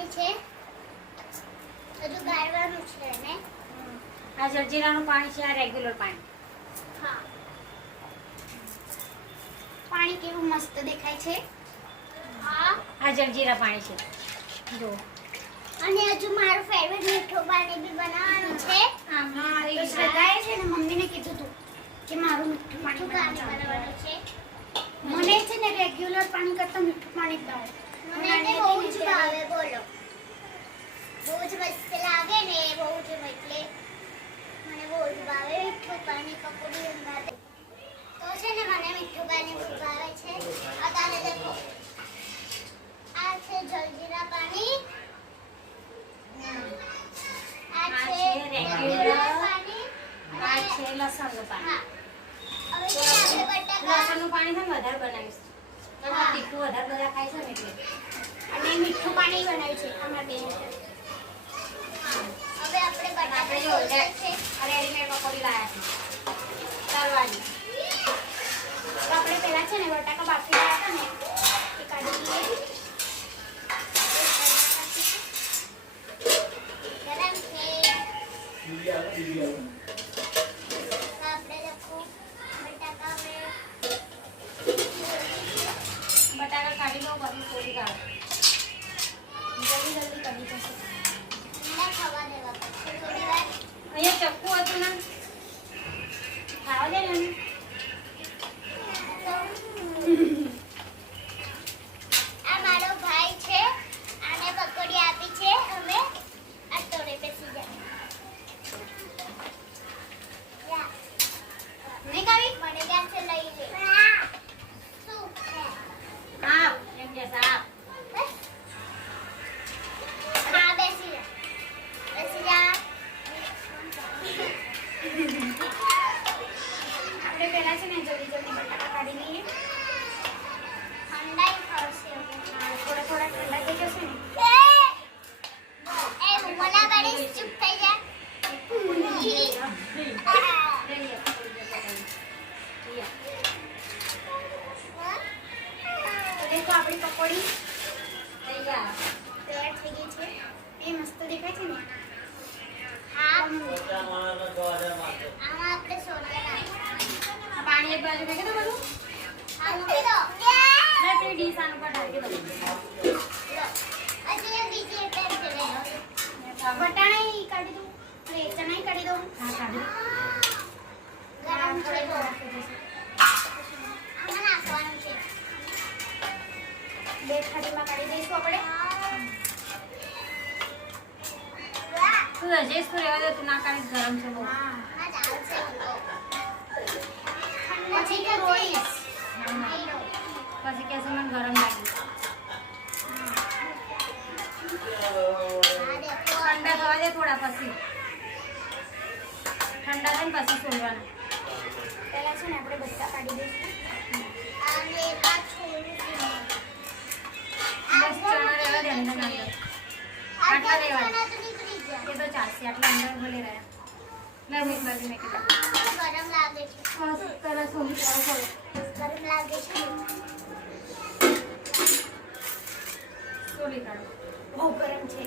કરવાની છે? હજુ ગાળવાનું છે ને? આ જલજીરાનું પાણી છે આ રેગ્યુલર પાણી. હા. પાણી કેવું મસ્ત દેખાય છે? હા. આ જલજીરા પાણી છે. જો. અને હજુ મારો ફેવરેટ મીઠો પાણી બી બનાવવાનું છે. હા મારી શ્રદ્ધાએ છે ને મમ્મીને કીધું તું કે મારું મીઠું પાણી બનાવવાનું છે. મને છે ને રેગ્યુલર પાણી કરતાં મીઠું પાણી જ મને બહુ જ ભાવે બોલો. બહુ જ મસ્ત લાગે ને બહુ જ એટલે મને બહુ જ ભાવે મીઠું પાણી પકોડી અંદાજે તો છે ને મને મીઠું પાણી બહુ ભાવે છે. અત્યારે દેખો આ છે જલજીરા પાણી. આ છે છે પાણી. આ છે લસણનું પાણી. હા. હવે છે આપણે બટાકા. લસણનું પાણી વધારે બનાવીશ. હા. તીખું વધારે બધા ખાય છે ને એટલે. અને મીઠું પાણી બનાવ્યું છે અમારા બેન હવે આપણે અને આપણે જો છે. આ રેડીમેડ પકોડી છે. આપણે પહેલા છે ને બટાકા બાફી રહ્યા હતા ને એ કાઢી લઈએ ગરમ છે તો આપણે દેખો બટાકા હવે બટાકા કાઢી લો પછી થોડી કાઢો જલ્દી જલ્દી કરી જશે. અહીંયા ચક્કુ હતું ને. ખાવા દે ને. બાજુ બધું? પેલી ઢાંકી. વટાણા કાઢી દઉં. અરે ચણા કાઢી દઉં. હા કાઢી ગરમ છે. આમાં નાખવાનું છે. બે થાળીમાં કાઢી દઈશું આપણે. તું હજેશ તું રહેવા દે તું ના ગરમ છે બહુ. હા ચાલશે. પછી તો રોઈશ પછી કહેશે મને ગરમ લાગે. ઠંડા થવા દે થોડા પછી. ઠંડા થાય પછી છોડવાના પહેલા છે ને આપણે બધા કાઢી દઈશું. આટલા એ તો ચાલશે આટલા અંદર ભલે રહ્યા. ગરમ લાગે છે બસ તરસ ઊંઘી કરો થોડું ગરમ લાગે છે છોડી કાઢો બહુ ગરમ છે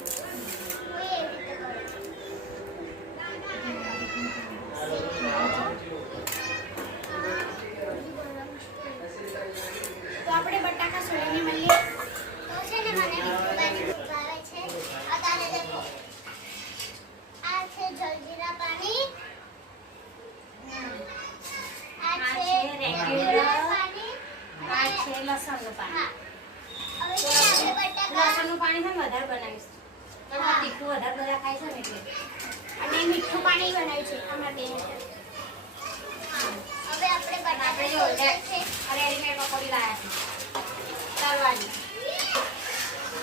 હું એવી રીતે કરું છું. તો આપણે બટાકા સોળીને મળીએ તો છે ને મને મીઠું પાણી ભાવે છે અત્યારે દેખો આ છે જલજીરા પાણી આ આ છે છે regular. પાણી આ છે લસણનું પાણી હા હવે છે ને આપણે બટાકા લસણનું પાણી છે ને વધારે બનાવીશ હા. તીખું વધારે બધા ખાય છે ને એટલે અને મીઠું પાણી બનાવ્યું છે અમારા બેન હવે આપણે બટાકા જો રેડીમેડ પકોડી લાયા છે.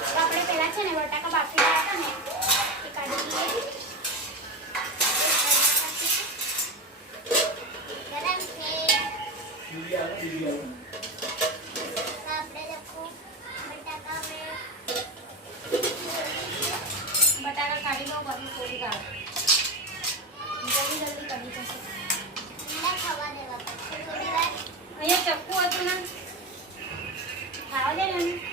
તો આપણે પહેલા છે ને બટાકા બાફી રહ્યા હતા ને એ કાઢી લઈએ. બટાકા કાઢી લો પછી થોડી કાઢો જલ્દી જલ્દી કરી જશે થવા દેવા. અહીંયા ચક્કુ હતું ને ખાવા દે ને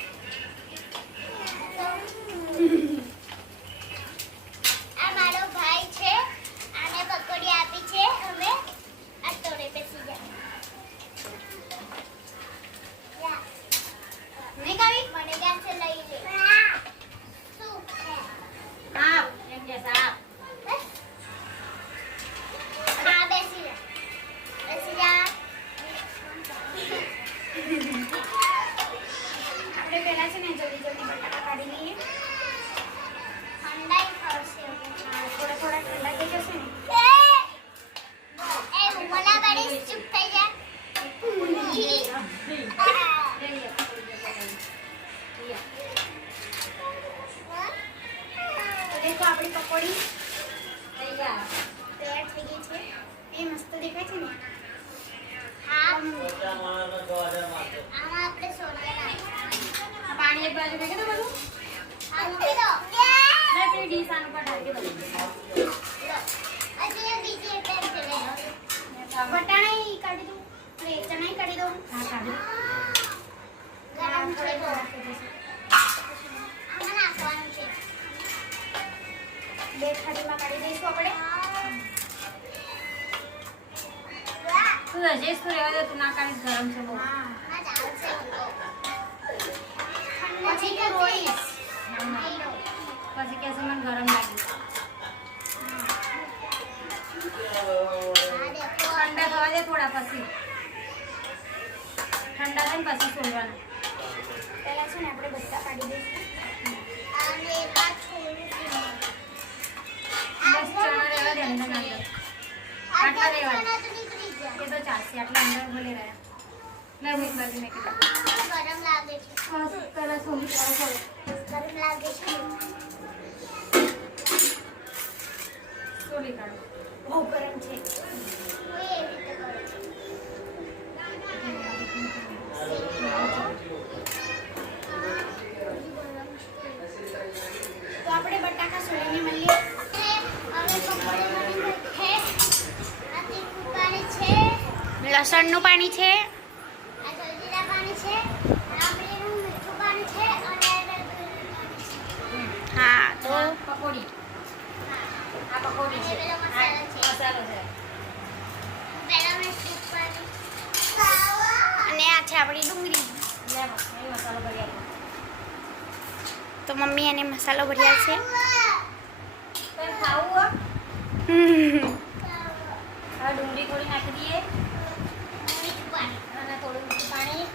પકોડી તૈયાર તૈયાર થઈ ગઈ છે. એ મસ્ત દેખાય છે ને? આમાં આપણે સોડા પાણી એક બાજુ મેં બધું? આવું દો. મેં પેલી ડીશ આનું પર ઢાંકી દઉં. તું જે સુરે રહેવા દે તું ના કાઢીશ ગરમ છે બહુ. પછી કે રોઈસ પછી કે મને ગરમ લાગે ઠંડા થવા દે થોડા પછી. ઠંડા થઈને પછી છોડવાના પહેલા છે ને આપણે બધા કાઢી દઈશું. અને બસ ચણા રહેવા દે અંદર આટલા રહેવા દે. એ તો ચાલશે આટલા અંદર ભલે રહ્યા ગરમ લાગે છે ગરમ લાગે છે બહુ ગરમ છે હું એવી રીતે કરું છું તો આપણે બટાકા સોળીને મળીએ હવે પકોડી બની છે આ તીખું પાણી છે લસણનું પાણી છે આ જલજીરા પાણી છે રામડીનું મીઠું પાણી છે અને રેડનું પાણી છે. હા તો પકોડી. આ પકોડી છે. આ મસાલો છે. અને આ છે આપણી ડુંગળી. તો મમ્મી એને મસાલો ભર્યા છે. હવે ડુંગળી થોડી નાખી દઈએ અને થોડું મીઠું પાણી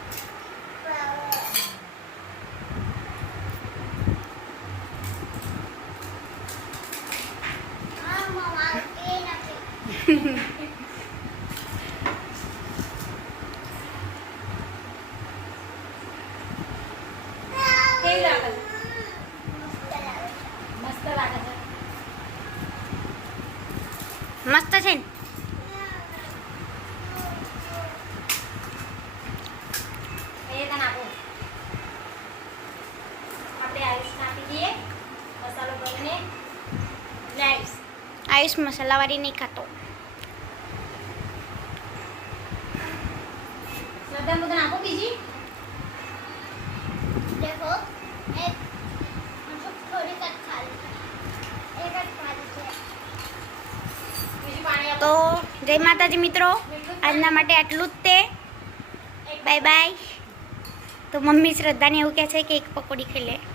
કેવી લાગે છે મસ્ત લાગે છે મસ્ત છે ને એ તને આપો આપણે આયુષ નાખી દઈએ મસાલો ભરીને લે આયુષ રાઈસ મસાલાવાળી નહીં ખાતો તો જય માતાજી મિત્રો આજના માટે આટલું જ તે બાય બાય તો મમ્મી શ્રદ્ધાને એવું કહે છે કે એક પકોડી ખાઈ